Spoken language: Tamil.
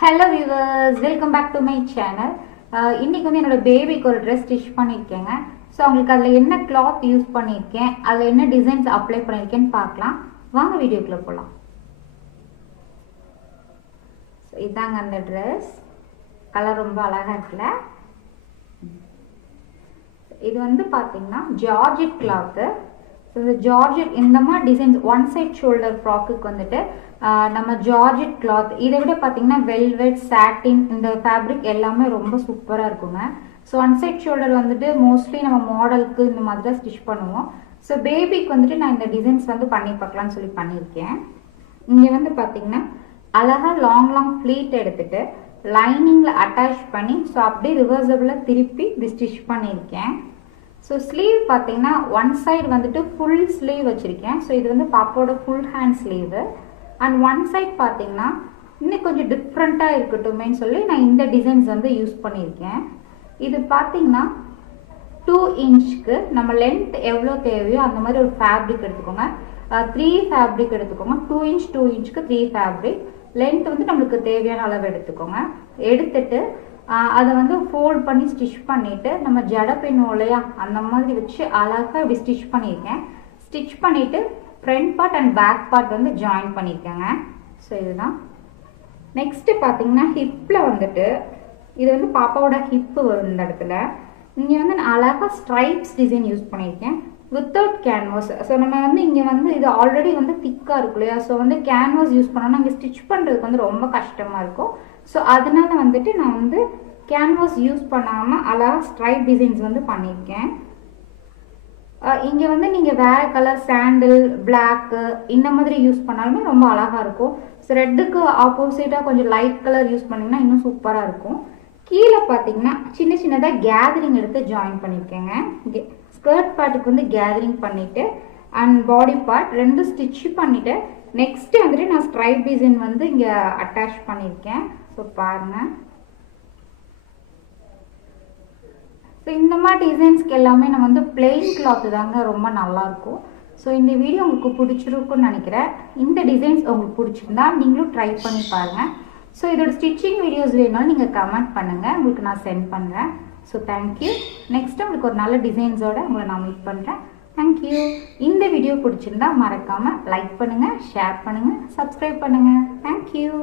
Hello viewers, welcome back to my channel. இன்றைக்கி வந்து என்னோடய பேபிக்கு ஒரு ட்ரெஸ் ஸ்டிச் பண்ணியிருக்கேங்க. ஸோ அவங்களுக்கு அதில் என்ன கிளாத் யூஸ் பண்ணியிருக்கேன், அதில் என்ன டிசைன்ஸ் அப்ளை பண்ணியிருக்கேன்னு பார்க்கலாம். வாங்க வீடியோக்குள்ளே போகலாம். ஸோ இதாங்க அந்த ட்ரெஸ். கலர் ரொம்ப அழகாக இருக்குல்ல. இது வந்து பார்த்தீங்கன்னா ஜார்ஜெட் கிளாத்து. ஸோ இந்த ஜார்ஜெட் இந்த மாதிரி டிசைன்ஸ் ஒன் சைட் ஷோல்டர் ஃப்ராக்குக்கு வந்துட்டு நம்ம ஜார்ஜெட் கிளாத், இதை விட பார்த்தீங்கன்னா வெல்வெட், சாட்டின் இந்த ஃபேப்ரிக் எல்லாமே ரொம்ப சூப்பராக இருக்குங்க. ஸோ ஒன் சைட் ஷோல்டர் வந்துட்டு மோஸ்ட்லி நம்ம மாடலுக்கு இந்த மாதிரி தான் ஸ்டிச் பண்ணுவோம். ஸோ பேபிக்கு வந்துட்டு நான் இந்த டிசைன்ஸ் வந்து பண்ணி பார்க்கலான்னு சொல்லி பண்ணியிருக்கேன். இங்கே வந்து பார்த்தீங்கன்னா அழகாக லாங் ஃப்ளீட் எடுத்துட்டு லைனிங்கில் அட்டாச் பண்ணி ஸோ அப்படியே ரிவர்சபிளாக திருப்பி இப்படி ஸ்டிச் பண்ணியிருக்கேன். ஸோ ஸ்லீவ் பார்த்தீங்கன்னா ஒன் சைடு வந்துட்டு ஃபுல் ஸ்லீவ் வச்சுருக்கேன். ஸோ இது வந்து பாப்பாவோட full hand sleeve. And one side பார்த்தீங்கன்னா இன்னும் கொஞ்சம் டிஃப்ரெண்ட்டாக இருக்கட்டுமேன்னு சொல்லி நான் இந்த டிசைன்ஸ் வந்து யூஸ் பண்ணியிருக்கேன். இது பார்த்தீங்கன்னா 2 இன்ச்சுக்கு நம்ம லென்த் எவ்வளோ தேவையோ அந்த மாதிரி ஒரு ஃபேப்ரிக் எடுத்துக்கோங்க. 3 ஃபேப்ரிக் எடுத்துக்கோங்க. 2 இன்ச்சுக்கு 3 ஃபேப்ரிக். லென்த் வந்து நம்மளுக்கு தேவையான அளவு எடுத்துக்கோங்க. எடுத்துட்டு அதை வந்து ஃபோல்ட் பண்ணி ஸ்டிச் பண்ணிவிட்டு நம்ம ஜடை பின்னுவோம் இல்லையா, அந்த மாதிரி வச்சு அழகாக இப்படி ஸ்டிச் பண்ணியிருக்கேன். ஸ்டிச் பண்ணிவிட்டு front part and back part வந்து ஜாயின் பண்ணியிருக்கேங்க. ஸோ இதுதான். நெக்ஸ்ட்டு பார்த்தீங்கன்னா ஹிப்பில் வந்துட்டு இது வந்து பாப்பாவோட ஹிப்பு வரும் இந்த இடத்துல. இங்கே வந்து நான் அழகாக ஸ்ட்ரைப்ஸ் டிசைன் யூஸ் பண்ணியிருக்கேன் வித்தவுட் கேன்வாஸ். ஸோ நம்ம வந்து இங்கே வந்து இது ஆல்ரெடி வந்து திக்காக இருக்கும் இல்லையா, ஸோ வந்து கேன்வாஸ் யூஸ் பண்ணோன்னா இங்கே ஸ்டிச் பண்ணுறதுக்கு வந்து ரொம்ப கஷ்டமாக இருக்கும். ஸோ அதனால வந்துட்டு நான் வந்து கேன்வாஸ் யூஸ் பண்ணாமல் அழகாக ஸ்ட்ரைப் டிசைன்ஸ் வந்து பண்ணியிருக்கேன். இங்கே வந்து நீங்கள் வேறு கலர் சாண்டில், பிளாக்கு இந்த மாதிரி யூஸ் பண்ணாலுமே ரொம்ப அழகாக இருக்கும். ஸோ ரெட்டுக்கு ஆப்போசிட்டாக கொஞ்சம் லைட் கலர் யூஸ் பண்ணிங்கன்னா இன்னும் சூப்பராக இருக்கும். கீழே பார்த்தீங்கன்னா சின்னதாக கேதரிங் எடுத்து ஜாயின் பண்ணியிருக்கேங்க. இங்கே ஸ்கர்ட் பார்ட்டுக்கு வந்து கேதரிங் பண்ணிவிட்டு அண்ட் பாடி பார்ட் ரெண்டும் ஸ்டிச் பண்ணிவிட்டு நெக்ஸ்ட்டு வந்துட்டு நான் ஸ்ட்ரைப் டிசைன் வந்து இங்கே அட்டாச் பண்ணியிருக்கேன். ஸோ பாருங்கள். ஸோ இந்த மாதிரி டிசைன்ஸ்க்கு எல்லாமே நம்ம வந்து பிளெயின் கிளாத்து தாங்க ரொம்ப நல்லாயிருக்கும். ஸோ இந்த வீடியோ உங்களுக்கு பிடிச்சிருக்குன்னு நினைக்கிறேன். இந்த டிசைன்ஸ் உங்களுக்கு பிடிச்சிருந்தா நீங்களும் ட்ரை பண்ணி பாருங்கள். ஸோ இதோட ஸ்டிச்சிங் வீடியோஸ் வேணும்னாலும் நீங்கள் கமெண்ட் பண்ணுங்கள், உங்களுக்கு நான் சென்ட் பண்ணுறேன். So thank you. நெக்ஸ்ட்டு உங்களுக்கு ஒரு நல்ல டிசைன்ஸோடு உங்களை நான் மீட் பண்ணுறேன். தேங்க்யூ. இந்த வீடியோ பிடிச்சிருந்தா மறக்காமல் லைக் பண்ணுங்கள், ஷேர் பண்ணுங்கள், சப்ஸ்கிரைப் பண்ணுங்கள். தேங்க்யூ.